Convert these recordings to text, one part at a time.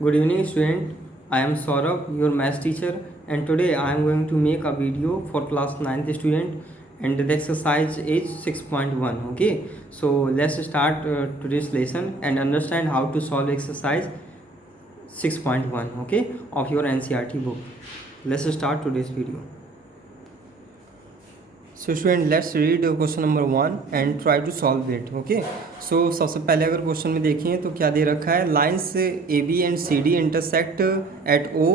Good evening student. I am Saurabh, your math teacher, and today I am going to make a video for class 9th student, and the exercise is 6.1. Okay, so let's start today's lesson and understand how to solve exercise 6.1, okay, of your NCERT book. Let's start today's video. So student let's read question number 1 and try to solve it. Okay, so सबसे पहले अगर question में देखें तो क्या दे रखा है, lines A B and C D intersect at O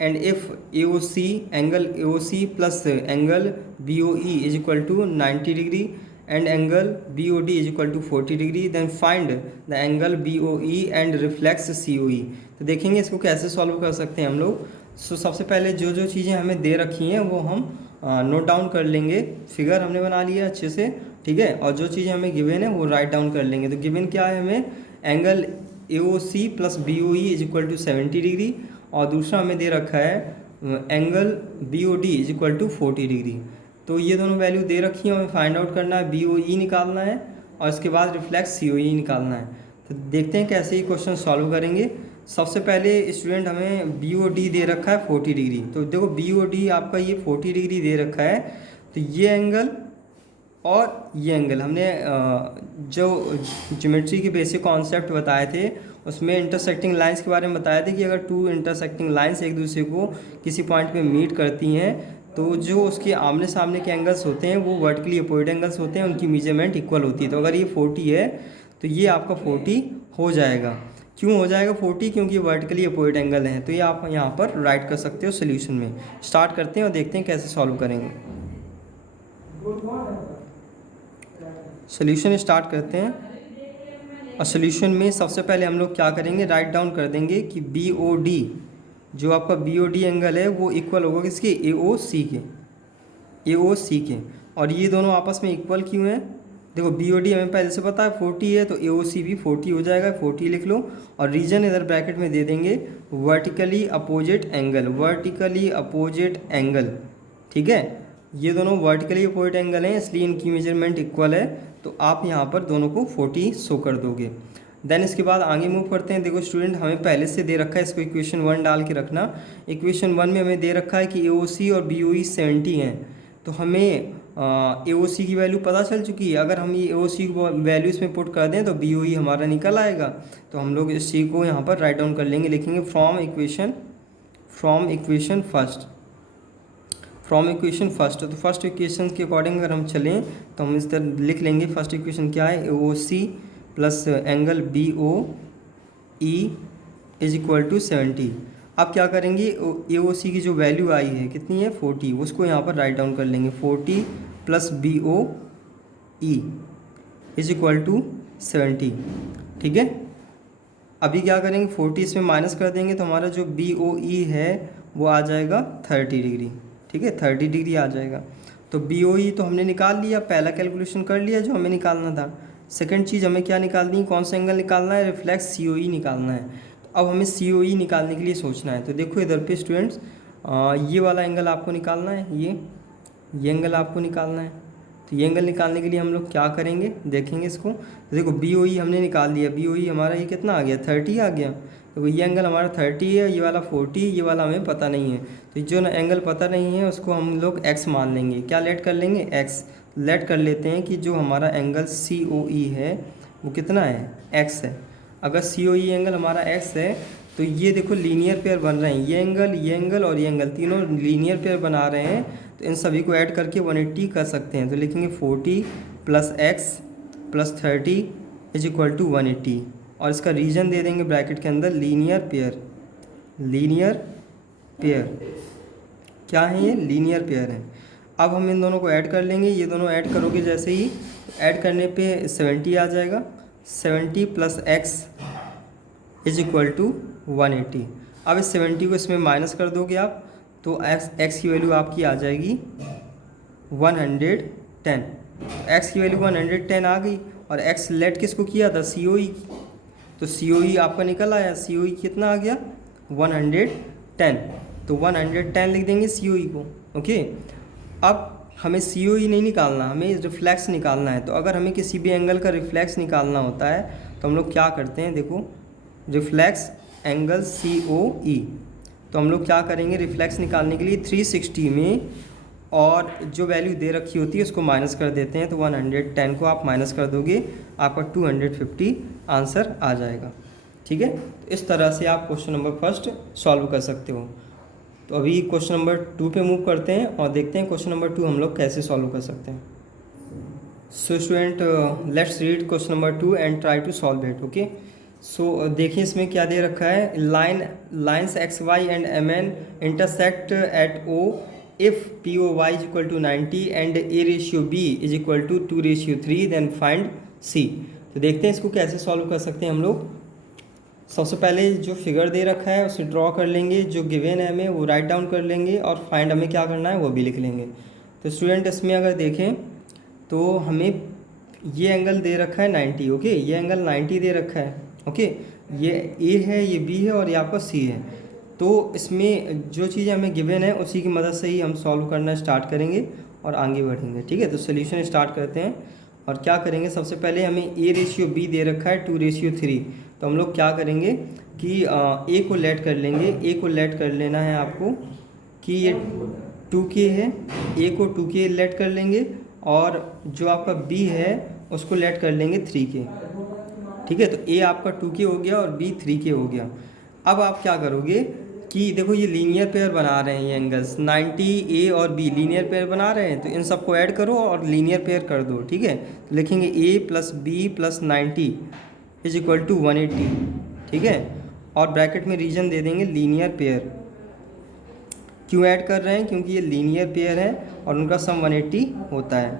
and if A O C angle A O C plus angle B O E is equal to 90 degree and angle B O D is equal to 40 degree, then find the angle B O E and reflex C O E. तो देखेंगे इसको कैसे solve कर सकते हैं हम लोग. सो सबसे पहले जो जो चीज़ें हमें दे रखी हैं वो हम नोट डाउन कर लेंगे. फिगर हमने बना लिया अच्छे से, ठीक है, और जो चीज़ें हमें गिवन है वो राइट डाउन कर लेंगे. तो गिवन क्या है हमें, angle A O C plus B O E is equal to 70 degree, और दूसरा हमें दे रखा है angle B O D is equal to 40 degree. तो ये दोनों वैल्यू दे रखी है, हमें फाइंड आउट करना है, बी ओ ई निकालना है और इसके बाद रिफ्लेक्स सी ओ ई निकालना है. तो देखते हैं कैसे ये क्वेश्चन सॉल्व करेंगे. सबसे पहले स्टूडेंट हमें बी ओ डी दे रखा है 40 डिग्री. तो देखो बी ओ डी आपका ये 40 डिग्री दे रखा है. तो ये एंगल और ये एंगल हमने जो ज्योमेट्री के बेसिक कॉन्सेप्ट बताए थे उसमें इंटरसेक्टिंग लाइंस के बारे में बताया था कि अगर टू इंटरसेक्टिंग लाइंस एक दूसरे को किसी पॉइंट पे मीट करती हैं तो जो उसके आमने सामने के एंगल्स होते हैं वो वर्टिकली अपोजिट एंगल्स होते हैं, उनकी मेजरमेंट इक्वल होती है. तो अगर ये 40 है तो ये आपका 40 हो जाएगा. क्यों हो जाएगा 40? क्योंकि वर्टिकली अपोजिट एंगल हैं. तो ये आप यहाँ पर राइट कर सकते हो सोल्यूशन में. स्टार्ट करते हैं और देखते हैं कैसे सॉल्व करेंगे. सोल्यूशन स्टार्ट करते हैं और सोल्यूशन में सबसे पहले हम लोग क्या करेंगे, राइट डाउन कर देंगे कि बी ओ डी, जो आपका बी ओ डी एंगल है वो इक्वल होगा किसके, ए ओ सी के, ए ओ सी के. और ये दोनों आपस में इक्वल क्यों हैं, देखो बी ओ डी हमें पहले से पता है 40 है, तो ए ओ सी भी 40 हो जाएगा, 40 लिख लो. और रीजन इधर ब्रैकेट में दे देंगे vertically opposite angle, vertically opposite angle, ठीक है. ये दोनों वर्टिकली अपोजिट एंगल हैं इसलिए इनकी मेजरमेंट इक्वल है. तो आप यहाँ पर दोनों को 40 शो कर दोगे. देन इसके बाद आगे मूव करते हैं. देखो स्टूडेंट हमें पहले से दे रखा है, इसको इक्वेशन 1 डाल के रखना. इक्वेशन 1 में हमें दे रखा है कि ए ओ सी और बी ओ ई 70 हैं. तो हमें ए ओ सी की वैल्यू पता चल चुकी है. अगर हम ये ए ओ सी को वैल्यू इसमें पुट कर दें तो बी ओ ई हमारा निकल आएगा. तो हम लोग इस सी को यहाँ पर राइट डाउन कर लेंगे, लिखेंगे फ्रॉम इक्वेशन फर्स्ट. तो फर्स्ट इक्वेशन के अकॉर्डिंग अगर हम चलें तो हम इस तरह लिख लेंगे. फर्स्ट इक्वेशन क्या है, A O C plus angle B O E is equal to 70. अब क्या करेंगे, ए ओ सी की जो वैल्यू आई है कितनी है 40, उसको यहाँ पर राइट डाउन कर लेंगे. 40 plus B O E is equal to 70, ठीक है. अभी क्या करेंगे, 40 इसमें माइनस कर देंगे तो हमारा जो बी ओ ई है वो आ जाएगा 30 डिग्री, ठीक है, 30 डिग्री आ जाएगा. तो बी ओ ई तो हमने निकाल लिया, पहला कैलकुलेशन कर लिया जो हमें निकालना था. सेकंड चीज़ हमें क्या निकालनी है, कौन सा एंगल निकालना है, रिफ्लेक्स सी ओ ई निकालना है. तो अब हमें सी ओ ई निकालने के लिए सोचना है. तो देखो इधर पे स्टूडेंट्स ये वाला एंगल आपको निकालना है, ये एंगल आपको निकालना है. तो ये एंगल निकालने के लिए हम लोग क्या करेंगे, देखेंगे इसको. तो देखो बी ओ ई हमने निकाल लिया, बी ओ ई हमारा ये कितना आ गया, 30 आ गया. तो ये एंगल हमारा 30 है, ये वाला 40, ये वाला हमें पता नहीं है. तो जो एंगल पता नहीं है उसको हम लोग x मान लेंगे. क्या लेट कर लेंगे, x लेट कर लेते हैं कि जो हमारा एंगल सी ओ ई है वो कितना है, x है. अगर सी ओ ई एंगल हमारा x है तो ये देखो लीनियर पेयर बन रहे हैं, ये एंगल और ये एंगल तीनों लीनियर पेयर बना रहे हैं. तो इन सभी को ऐड करके 180 कर सकते हैं. तो लिखेंगे 40 plus X plus 30 is equal to 180. और इसका रीजन दे देंगे ब्रैकेट के अंदर लीनियर पेयर. क्या है ये, लीनियर पेयर है. अब हम इन दोनों को ऐड कर लेंगे. ये दोनों ऐड करोगे जैसे ही ऐड करने पे 70 आ जाएगा. 70 plus X is equal to 180. अब इस 70 को इसमें माइनस कर दोगे आप तो एक्स की वैल्यू आपकी आ जाएगी 110. एक्स की वैल्यू 110 आ गई. और एक्स लेट किसको किया था, सी ओ ई. तो सी ओ ई आपका निकल आया. सी ओ ई कितना आ गया 110. तो 110 लिख देंगे सी ओ ई को. ओके, अब हमें सी ओ ई नहीं निकालना, हमें रिफ्लेक्स निकालना है. तो अगर हमें किसी भी एंगल का रिफ्लेक्स निकालना होता है तो हम लोग क्या करते हैं, देखो रिफ्लेक्स एंगल COE। तो हम लोग क्या करेंगे, रिफ्लेक्स निकालने के लिए 360 में और जो वैल्यू दे रखी होती है उसको माइनस कर देते हैं। तो 110 को आप माइनस कर दोगे, आपका 250 आंसर आ जाएगा। ठीक है, तो इस तरह से आप क्वेश्चन नंबर फर्स्ट सॉल्व कर सकते हो। तो अभी क्वेश्चन नंबर 2 पे मूव करते हैं और देखते हैं क्वेश्चन नंबर 2 हम लोग कैसे सॉल्व कर सकते हैं। So student, let's read question number 2 and try to solve it. Okay, so देखिए इसमें क्या दे रखा है, lines XY and MN intersect at O if POY is equal to 90 and A ratio B is equal to 2:3, then find C। तो देखते हैं इसको कैसे सॉल्व कर सकते हैं हम लोग। सबसे पहले जो फिगर दे रखा है उसे ड्रॉ कर लेंगे, जो गिवन है हमें वो राइट डाउन कर लेंगे और फाइंड हमें क्या करना है वो भी लिख लेंगे। तो स्टूडेंट इसमें अगर देखें तो हमें ये एंगल दे रखा है 90। ओके, ये एंगल 90 दे रखा है। ओके, ये A है, ये B है और ये आपका C है। तो इसमें जो चीज़ें हमें गिवन है उसी की मदद से ही हम सॉल्व करना स्टार्ट करेंगे और आगे बढ़ेंगे। ठीक है, तो सोल्यूशन स्टार्ट करते हैं और क्या करेंगे, सबसे पहले हमें A रेशियो B दे रखा है 2:3। तो हम लोग क्या करेंगे कि A को लेट कर लेंगे। A को लेट कर लेना है आपको कि ये 2K है, A को 2K लेट कर लेंगे और जो आपका B है उसको लेट कर लेंगे 3K। ठीक है, तो A आपका 2K हो गया और B 3K हो गया। अब आप क्या करोगे कि देखो ये लीनियर पेयर बना रहे हैं, ये एंगल्स 90 A और B लीनियर पेयर बना रहे हैं, तो इन सबको ऐड करो और लीनियर पेयर कर दो। ठीक है, तो लिखेंगे A + B + 90 is equal to 180। ठीक है, और ब्रैकेट में रीजन दे देंगे लीनियर पेयर। क्यों ऐड कर रहे हैं, क्योंकि ये लीनियर पेयर है और उनका सम 180 होता है।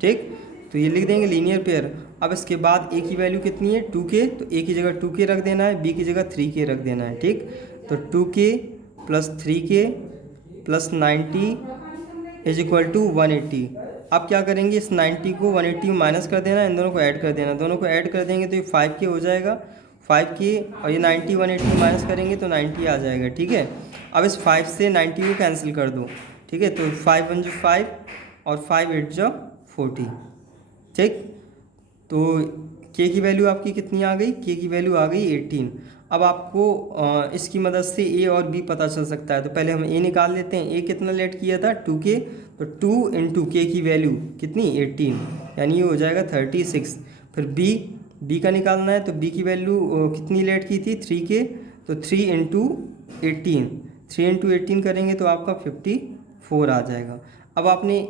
ठीक, तो ये लिख देंगे लीनियर पेयर। अब इसके बाद A की वैल्यू कितनी है 2K, तो A की जगह 2K रख देना है, B की जगह 3K रख देना है। ठीक, तो 2K + 3K + 90 is equal to 180। अब क्या करेंगे, इस 90 को 180 में माइनस कर देना, इन दोनों को ऐड कर देना। दोनों को ऐड कर देंगे तो ये 5K हो जाएगा, 5K और ये 90 180 माइनस करेंगे तो 90 आ जाएगा। ठीक है, अब इस 5 से 90 को कैंसिल कर दो। ठीक है, तो 5 × 1 = 5 और 5 × 8 = 40। ठीक, तो K की वैल्यू आपकी कितनी आ गई, K की वैल्यू आ गई 18। अब आपको इसकी मदद से A और B पता चल सकता है। तो पहले हम A निकाल लेते हैं। A कितना लेट किया था 2K, तो 2 × K की वैल्यू कितनी 18, यानी ये हो जाएगा 36। फिर B का निकालना है, तो B की वैल्यू कितनी लेट की थी 3K, तो 3 × 18, 3 × 18 करेंगे तो आपका 54 आ जाएगा। अब आपने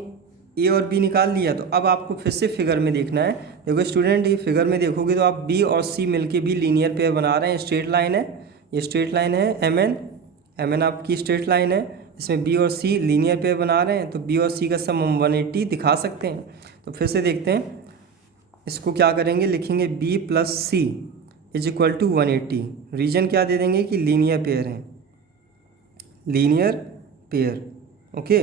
A और B निकाल लिया, तो अब आपको फिर से फिगर में देखना है। देखो स्टूडेंट, ये फिगर में देखोगे तो आप B और C मिलके भी लीनियर पेयर बना रहे हैं। स्ट्रेट लाइन है, ये स्ट्रेट लाइन है MN आपकी स्ट्रेट लाइन है, इसमें B और C लीनियर पेयर बना रहे हैं। तो B और C का सम हम 180 दिखा सकते हैं। तो फिर से देखते हैं, इसको क्या करेंगे, लिखेंगे B + C is equal to 180। Reason क्या दे देंगे कि लीनियर पेयर है, लीनियर पेयर। ओके,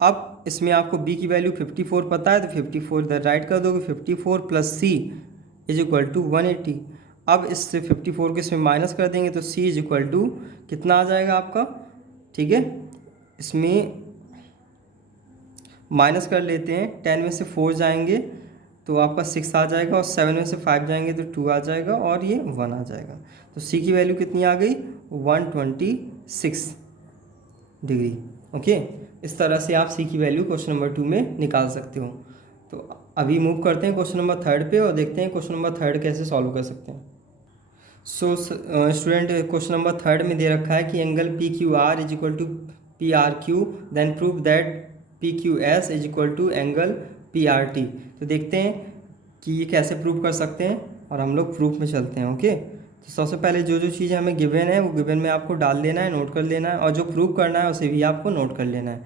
अब इसमें आपको B की वैल्यू 54 पता है, तो 54 इधर राइट कर दोगे, 54 + C इज इक्वल टू 180। अब इससे 54 को इसमें माइनस कर देंगे तो C इज इक्वल टू कितना आ जाएगा आपका। ठीक है, इसमें माइनस कर लेते हैं, 10 में से 4 जाएंगे तो आपका 6 आ जाएगा और 7 में से 5 जाएंगे तो 2 आ जाएगा और ये 1 आ जाएगा। तो C की वैल्यू कितनी आ गई 126 डिग्री। ओके, इस तरह से आप C की वैल्यू क्वेश्चन नंबर 2 में निकाल सकते हो। तो अभी मूव करते हैं क्वेश्चन नंबर 3 पे और देखते हैं क्वेश्चन नंबर 3 कैसे सॉल्व कर सकते हैं। सो स्टूडेंट, क्वेश्चन नंबर 3 में दे रखा है कि angle PQR is equal to PRQ, then prove that PQS is equal to angle PRT। तो देखते हैं कि ये कैसे प्रूव कर सकते हैं और हम लोग प्रूफ में चलते हैं। ओके, तो सबसे पहले जो चीज़ें हमें गिवन है वो गिवन में आपको डाल देना है, नोट कर लेना है, और जो प्रूव करना है उसे भी आपको नोट कर लेना है।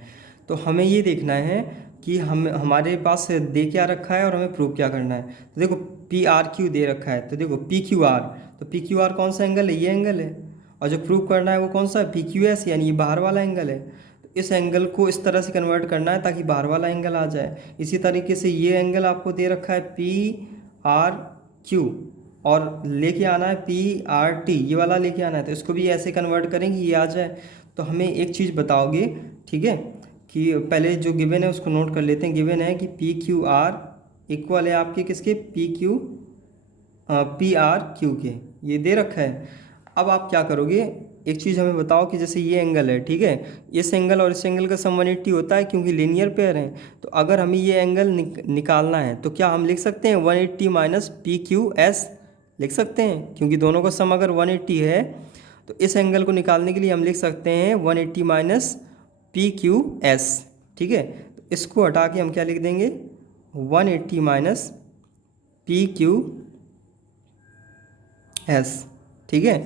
तो हमें ये देखना है कि हमारे पास दे क्या रखा है और हमें प्रूव क्या करना है। तो देखो PRQ दे रखा है, तो देखो PQR, तो PQR कौन सा एंगल है, ये एंगल है, और जो प्रूव करना है वो कौन सा है PQS, यानी ये बाहर वाला एंगल है। तो इस एंगल को इस तरह से कन्वर्ट करना है ताकि बाहर वाला एंगल आ जाए। इसी तरीके से ये एंगल आपको दे रखा है PRQ और लेके आना है PRT, ये वाला लेके आना है, तो इसको भी ऐसे कन्वर्ट करेंगे ये आ जाए। तो हमें एक चीज़ बताओगे, ठीक है, कि पहले जो गिवन है उसको नोट कर लेते हैं। गिवन है कि PQR इक्वल है आपके किसके PRQ के, ये दे रखा है। अब आप क्या करोगे, एक चीज़ हमें बताओ कि जैसे ये एंगल है, ठीक है, इस एंगल और इस एंगल का सम 180 होता है क्योंकि लीनियर पेयर हैं। तो अगर हमें ये एंगल निकालना है तो क्या हम लिख सकते हैं 180 माइनस पी क्यू एस, लिख सकते हैं, क्योंकि दोनों का सम अगर 180 है तो इस एंगल को निकालने के लिए हम लिख सकते हैं 180 माइनस पी क्यू एस। ठीक है, तो इसको हटा के हम क्या लिख देंगे 180 माइनस पी क्यू एस। ठीक है,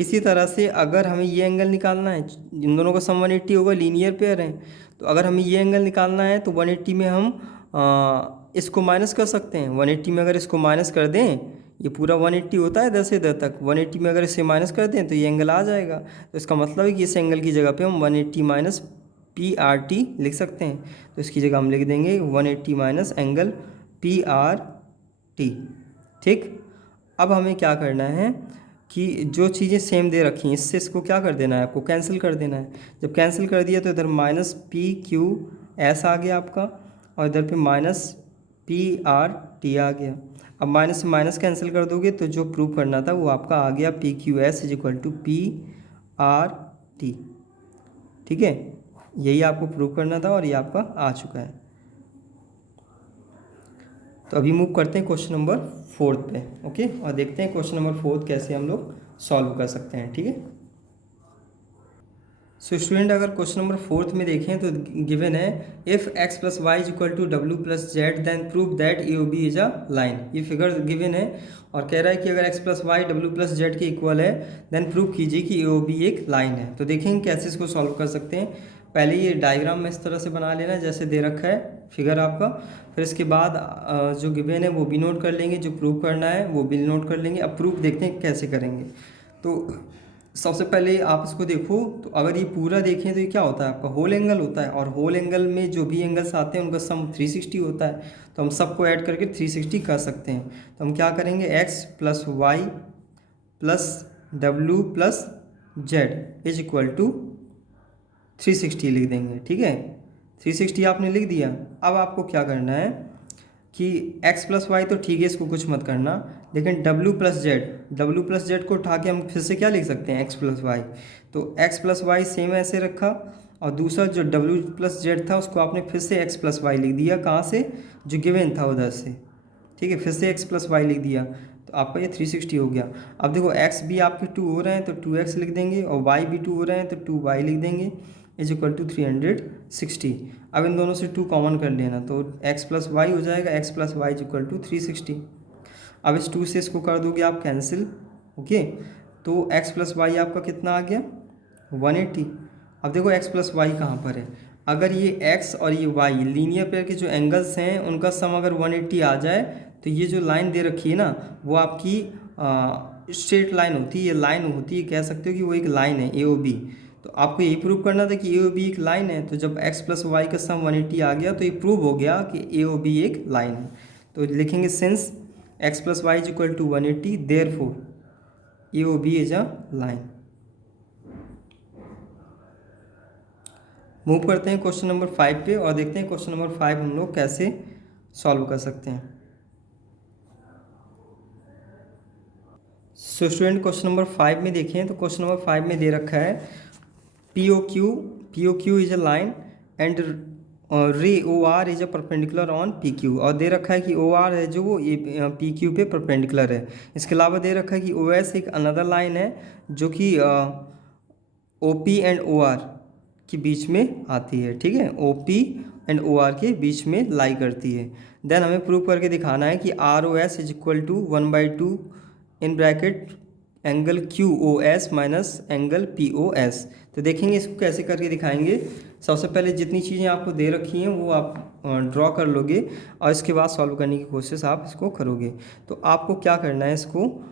इसी तरह से अगर हमें ये एंगल निकालना है, इन दोनों का सम 180 होगा, लीनियर पेयर हैं, तो अगर हमें ये एंगल निकालना है तो 180 में हम इसको माइनस कर सकते हैं। 180 में अगर इसको माइनस कर दें, ये पूरा 180 होता है 10 से 10 तक, 180 में अगर इसे माइनस कर दें तो ये एंगल आ जाएगा। तो इसका मतलब है कि इस एंगल की जगह पे हम 180 माइनस पी आर टी लिख सकते हैं। तो इसकी जगह हम लिख देंगे 180 minus angle P R T. ठीक, अब हमें क्या करना है कि जो चीज़ें सेम दे रखी हैं इससे इसको क्या कर देना है, आपको कैंसिल कर देना है। जब कैंसिल कर दिया तो इधर माइनस पी क्यू एस आ गया आपका, और इधर पे माइनस पी आर टी आ गया। अब माइनस से माइनस कैंसिल कर दोगे तो जो प्रूव करना था वो आपका आ गया, P Q S is equal to P R T. ठीक है, यही आपको प्रूव करना था और ये आपका आ चुका है। तो अभी मूव करते हैं क्वेश्चन नंबर 4 पे। ओके, और देखते हैं क्वेश्चन नंबर 4 कैसे हम लोग सॉल्व कर सकते हैं। ठीक है, सो स्टूडेंट अगर क्वेश्चन नंबर 4 में देखें तो गिवन है if x plus Y is equal to W plus Z then prove that A O B is a line. ये फिगर गिवन है और कह रहा है कि अगर x plus Y W plus Z के इक्वल है देन प्रूव कीजिए कि ए ओ बी एक लाइन है। तो देखेंगे कैसे इसको सॉल्व कर सकते हैं। पहले ये डायग्राम में इस तरह से बना लेना जैसे दे रखा है फिगर आपका, फिर इसके बाद जो गिवन है वो भी नोट कर लेंगे, जो प्रूव करना है वो भी नोट कर लेंगे। अब प्रूफ देखते हैं कैसे करेंगे। तो सबसे पहले आप इसको देखो, तो अगर ये पूरा देखें तो ये क्या होता है, आपका होल एंगल होता है, और होल एंगल में जो भी एंगल्स आते हैं उनका सम 360 होता है। तो हम सबको ऐड करके 360 कर सकते हैं। तो हम क्या करेंगे, x plus Y plus W plus Z is equal to 360 लिख देंगे। ठीक है, 360 आपने लिख दिया। अब आपको क्या करना है कि x प्लस वाई तो ठीक है, इसको कुछ मत करना, लेकिन डब्ल्यू प्लस जेड को उठा के हम फिर से क्या लिख सकते हैं, x प्लस वाई। तो x प्लस वाई सेम ऐसे रखा, और दूसरा जो डब्ल्यू प्लस जेड था उसको आपने फिर से x प्लस वाई लिख दिया। कहाँ से, जो गिवन था उधर से। ठीक है, फिर से x प्लस वाई लिख दिया, तो आपका ये 360 हो गया। अब देखो x भी आपके 2 हो रहे हैं तो 2x लिख देंगे, और y भी 2 हो रहे हैं तो 2y लिख देंगे इज इक्वल टू 360। अब इन दोनों से 2 कॉमन कर लेना तो x प्लस वाई हो जाएगा, x plus Y is equal to 360। अब इस 2 से इसको कर दोगे आप कैंसिल। ओके, तो x प्लस वाई आपका कितना आ गया, 180। अब देखो x प्लस वाई कहाँ पर है, अगर ये x और ये y लीनियर पेयर के जो एंगल्स हैं उनका सम अगर 180 आ जाए तो ये जो लाइन दे रखी है ना वो आपकी स्ट्रेट लाइन होती है, ये लाइन होती है, कह सकते हो कि वो एक लाइन है ए ओ बी। तो आपको यही प्रूव करना था कि ए ओ बी एक लाइन है। तो जब x प्लस वाई का सम 180 आ गया तो ये प्रूव हो गया कि ए ओ बी एक लाइन है। तो लिखेंगे since x plus Y is equal to 180 therefore A O B is a line. Move करते हैं क्वेश्चन नंबर 5 पे और देखते हैं क्वेश्चन नंबर 5 हम लोग कैसे सॉल्व कर सकते हैं। सो स्टूडेंट क्वेश्चन नंबर 5 में देखें तो क्वेश्चन नंबर 5 में दे रखा है P O Q is a line and ray O R is a perpendicular on P Q, और दे रखा है कि ओ आर है जो वो पी क्यू पे परपेंडिकुलर है। इसके अलावा दे रखा है कि ओ एस एक अनदर लाइन है जो कि O P and O R के बीच में आती है। ठीक है, O P and O R के बीच में लाई करती है। देन हमें प्रूव करके दिखाना है कि R O S is equal to 1/2 in bracket angle Q O S minus angle P O S. तो देखेंगे इसको कैसे करके दिखाएंगे। सबसे पहले जितनी चीज़ें आपको दे रखी हैं वो आप ड्रॉ कर लोगे और इसके बाद सॉल्व करने की कोशिश आप इसको करोगे। तो आपको क्या करना है, इसको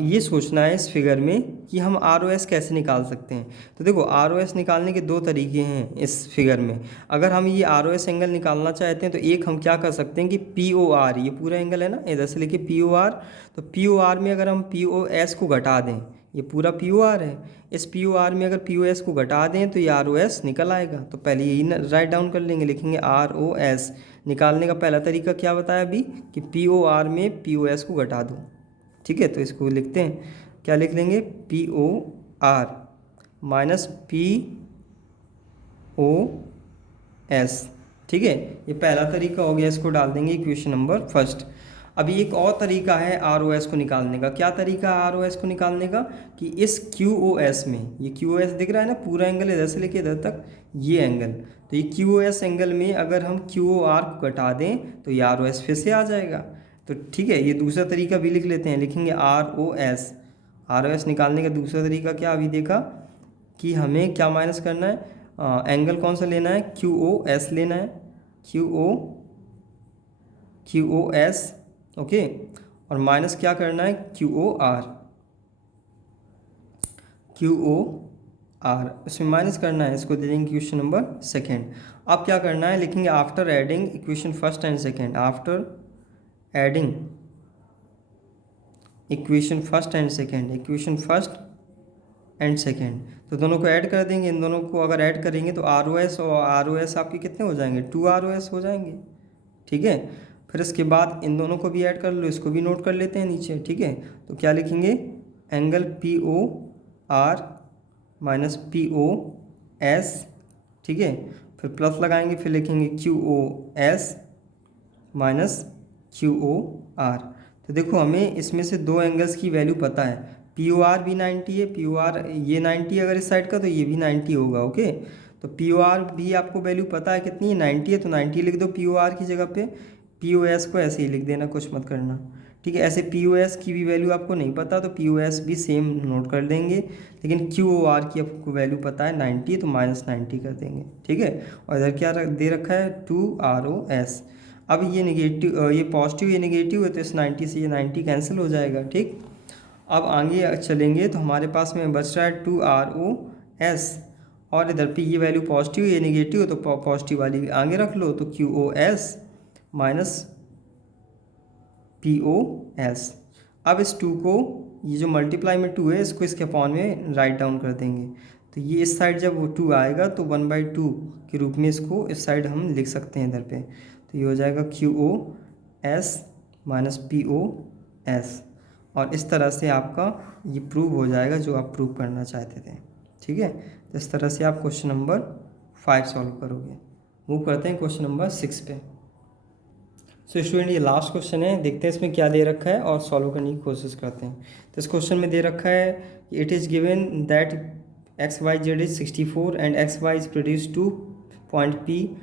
ये सोचना है इस फिगर में कि हम आर ओ एस कैसे निकाल सकते हैं। तो देखो आर ओ एस निकालने के 2 तरीके हैं इस फिगर में। अगर हम ये आर ओ एस एंगल निकालना चाहते हैं तो एक हम क्या कर सकते हैं कि पी ओ आर, ये पूरा एंगल है ना, इधर से लेके पी ओ आर, तो पी ओ आर में अगर हम पी ओ एस को घटा दें, ये पूरा पी ओ आर है, इस पी ओ आर में अगर पी ओ एस को घटा दें तो ये आर ओ एस निकल आएगा। तो पहले यही राइट डाउन कर लेंगे, लिखेंगे आर ओ एस। निकालने का पहला तरीका क्या बताया अभी कि पी ओ आर में पी ओ एस को घटा दो। ठीक है, तो इसको लिखते हैं क्या लिख लेंगे, P O R minus P O S. ठीक है, ये पहला तरीका हो गया, इसको डाल देंगे इक्वेशन नंबर फर्स्ट। अभी एक और तरीका है आर ओ एस को निकालने का। क्या तरीका है आर ओ एस को निकालने का, कि इस क्यू ओ एस में, ये क्यू ओ एस दिख रहा है ना, पूरा एंगल इधर से लेके इधर तक ये एंगल, तो ये क्यू ओ एस एंगल में अगर हम क्यू ओ आर को घटा दें तो ये आर ओ एस फिर से आ जाएगा। तो ठीक है, ये दूसरा तरीका भी लिख लेते हैं, लिखेंगे R O S. R O S निकालने का दूसरा तरीका क्या, अभी देखा कि हमें क्या माइनस करना है, एंगल कौन सा लेना है, क्यू ओ एस लेना है, क्यू ओ एस, ओके, और माइनस क्या करना है, क्यू ओ आर, इसमें माइनस करना है, इसको दे देंगे क्वेश्चन नंबर सेकेंड। अब क्या करना है, लिखेंगे after adding equation first and second, after adding equation first and second, तो दोनों को ऐड कर देंगे। इन दोनों को अगर ऐड करेंगे तो आर ओ एस और आर ओ एस आपके कितने हो जाएंगे, 2 आर ओ एस हो जाएंगे। ठीक है, फिर इसके बाद इन दोनों को भी ऐड कर लो, इसको भी नोट कर लेते हैं नीचे। ठीक है, तो क्या लिखेंगे, angle P O R minus P O S. ठीक है, फिर प्लस लगाएंगे, फिर लिखेंगे Q O S minus Q O R. तो देखो हमें इसमें से दो एंगल्स की वैल्यू पता है, पी ओ आर भी 90 है, पी ओ आर ये 90 अगर इस साइड का तो ये भी 90 होगा। ओके, तो पी ओ आर भी आपको वैल्यू पता है कितनी है, 90 है, तो 90 लिख दो पी ओ आर की जगह पे, पी ओ एस को ऐसे ही लिख देना, कुछ मत करना। ठीक है, ऐसे पी ओ एस की भी वैल्यू आपको नहीं पता तो पी ओ एस भी सेम नोट कर देंगे, लेकिन क्यू ओ आर की आपको वैल्यू पता है 90, तो माइनस 90 कर देंगे। ठीक है, और इधर क्या दे रखा है, 2 आर ओ एस। अब ये नेगेटिव, ये पॉजिटिव, ये नेगेटिव है, तो इस 90 से ये 90 कैंसिल हो जाएगा। ठीक, अब आगे चलेंगे तो हमारे पास में बच रहा है 2 आर ओ एस, और इधर पे ये वैल्यू पॉजिटिव, ये नेगेटिव है, तो पॉजिटिव वाली आगे रख लो, तो Q O S minus P O S. अब इस 2 को, ये जो मल्टीप्लाई में 2 है, इसको इसके अपॉन में राइट डाउन कर देंगे, तो ये इस साइड जब वो 2 आएगा तो 1/2 के रूप में इसको इस साइड हम लिख सकते हैं इधर पे, तो ये हो जाएगा Q O S minus P O S. और इस तरह से आपका ये प्रूव हो जाएगा जो आप प्रूव करना चाहते थे। ठीक है, तो इस तरह से आप क्वेश्चन नंबर 5 सॉल्व करोगे। मूव करते हैं क्वेश्चन नंबर 6 पे। सो स्टूडेंट, ये लास्ट क्वेश्चन है, देखते हैं इसमें क्या दे रखा है और सॉल्व करने की कोशिश करते हैं। तो इस क्वेश्चन में दे रखा है कि it is given that X Y Z is 64 and X Y is produce to point P,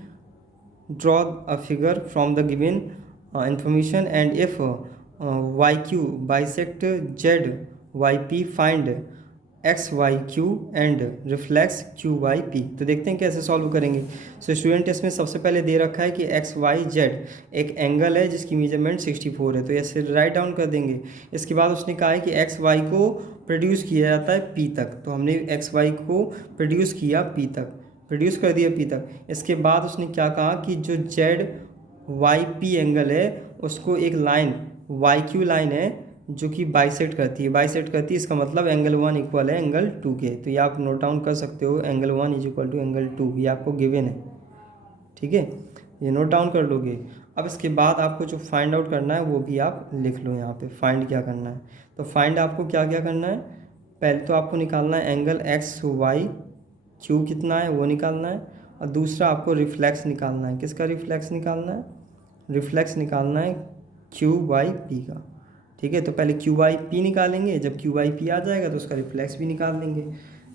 draw a figure from the given information, and if yq bisect zyp, find xyq and reflex qyp। तो देखते हैं कैसे solve करेंगे। So student, इसमें सबसे पहले दे रखा है कि एक्स वाई जेड एक एंगल है जिसकी मेजरमेंट 64 है, तो ऐसे राइट डाउन कर देंगे। इसके बाद उसने कहा है कि एक्स वाई को प्रोड्यूस किया जाता है पी तक, तो हमने एक्स वाई को प्रोड्यूस किया पी तक, प्रोड्यूस कर दिया पी तक। इसके बाद उसने क्या कहा कि जो जेड वाई पी एंगल है उसको एक लाइन वाई क्यू लाइन है जो कि बाइसेक्ट करती है, इसका मतलब एंगल 1 इक्वल है एंगल 2 के। तो ये आप नोट डाउन कर सकते हो, angle 1 is equal to angle 2, ये आपको गिवन है। ठीक है, ये नोट डाउन कर लोगे। अब इसके बाद आपको जो फाइंड आउट करना है वो भी आप लिख लो यहाँ पे, फाइंड क्या करना है। तो फाइंड आपको क्या क्या करना है, पहले तो आपको निकालना है एंगल एक्स वाई क्यू कितना है वो निकालना है, और दूसरा आपको रिफ्लेक्स निकालना है। किसका रिफ्लेक्स निकालना है, रिफ्लेक्स निकालना है क्यू वाई पी का। ठीक है, तो पहले क्यू वाई पी निकालेंगे, जब क्यू वाई पी आ जाएगा तो उसका रिफ्लेक्स भी निकाल देंगे।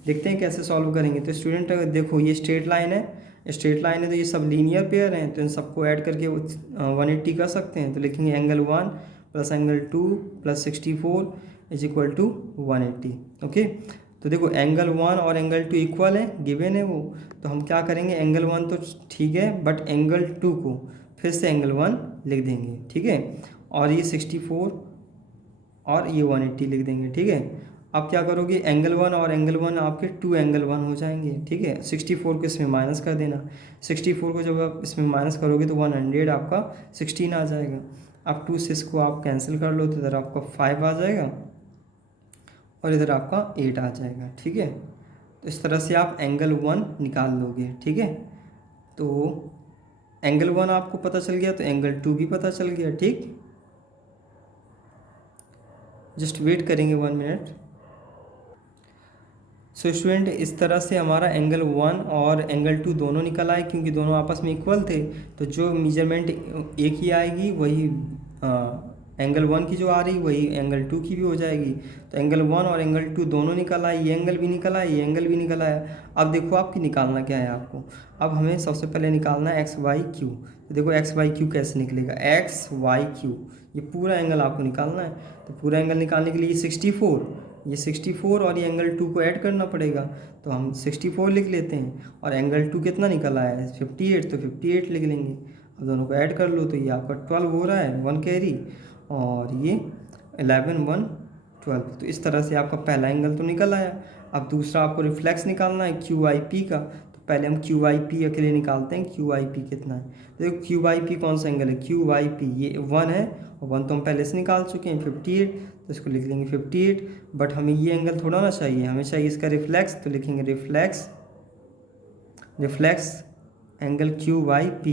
देखते हैं कैसे सॉल्व करेंगे। तो स्टूडेंट देखो, ये स्ट्रेट लाइन है, तो ये सब लीनियर पेयर हैं, तो इन सबको ऐड करके 180 कर सकते हैं। तो लिखेंगे angle 1 plus angle 2 plus 64 is equal to 180। Okay, तो देखो एंगल 1 और एंगल 2 इक्वल है, गिवन है वो, तो हम क्या करेंगे, एंगल 1 तो ठीक है, बट एंगल 2 को फिर से एंगल 1 लिख देंगे। ठीक है, और ये 64 और ये 180 लिख देंगे। ठीक है, अब क्या करोगे, एंगल 1 और एंगल 1 आपके 2 एंगल 1 हो जाएंगे। ठीक है, 64 को इसमें माइनस कर देना, 64 को जब आप इसमें माइनस करोगे तो 100 आपका 16 आ जाएगा। अब 2 से इसको आप कैंसिल कर लो, तो इधर आपका 5 आ जाएगा और इधर आपका 8 आ जाएगा। ठीक है, तो इस तरह से आप एंगल 1 निकाल लोगे। ठीक है, तो एंगल 1 आपको पता चल गया तो एंगल 2 भी पता चल गया। ठीक, जस्ट वेट करेंगे 1 मिनट। सो स्टूडेंट इस तरह से हमारा एंगल 1 और एंगल 2 दोनों निकल आए, क्योंकि दोनों आपस में इक्वल थे। तो जो मेजरमेंट एक ही आएगी वही एंगल 1 की जो आ रही वही एंगल 2 की भी हो जाएगी। तो एंगल 1 और एंगल 2 दोनों निकल आए, ये एंगल भी निकल आया, ये एंगल भी निकल आया। अब देखो आपकी निकालना क्या है आपको। अब हमें सबसे पहले निकालना है एक्स वाई क्यू। तो देखो एक्स वाई क्यू कैसे निकलेगा, एक्स वाई क्यू, ये पूरा एंगल आपको निकालना है। तो पूरा एंगल निकालने के लिए 64 और ये एंगल 2 को ऐड करना पड़ेगा। तो हम 64 लिख लेते हैं, और एंगल 2 कितना निकल आया है 58, तो 58 लिख लेंगे। अब दोनों को ऐड कर लो तो ये आपका 12 हो रहा है, 1 कैरी, और ये 11 1 12। तो इस तरह से आपका पहला एंगल तो निकल आया। अब दूसरा आपको रिफ्लेक्स निकालना है क्यू आई पी का। तो पहले हम क्यू आई पी अकेले निकालते हैं, क्यू आई पी कितना है। देखो क्यू आई पी कौन सा एंगल है, क्यू आई पी ये 1 है, और 1 तो हम पहले से निकाल चुके हैं 58, तो इसको लिख लेंगे 58। बट हमें ये एंगल थोड़ा ना चाहिए, हमें चाहिए इसका रिफ्लेक्स। तो लिखेंगे reflex angle Q Y P.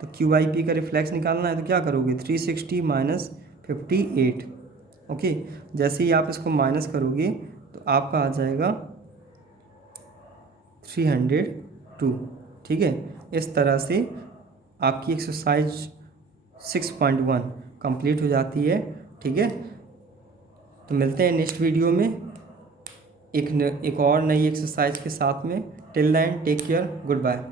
तो क्यू वाई पी का रिफ्लेक्स निकालना है तो क्या करोगे, 360 माइनस 58। ओके, जैसे ही आप इसको माइनस करोगे तो आपका आ जाएगा 302। ठीक है, इस तरह से आपकी एक्सरसाइज 6.1 कंप्लीट हो जाती है। ठीक है, तो मिलते हैं नेक्स्ट वीडियो में एक और नई एक्सरसाइज के साथ में। Till then take care, good bye.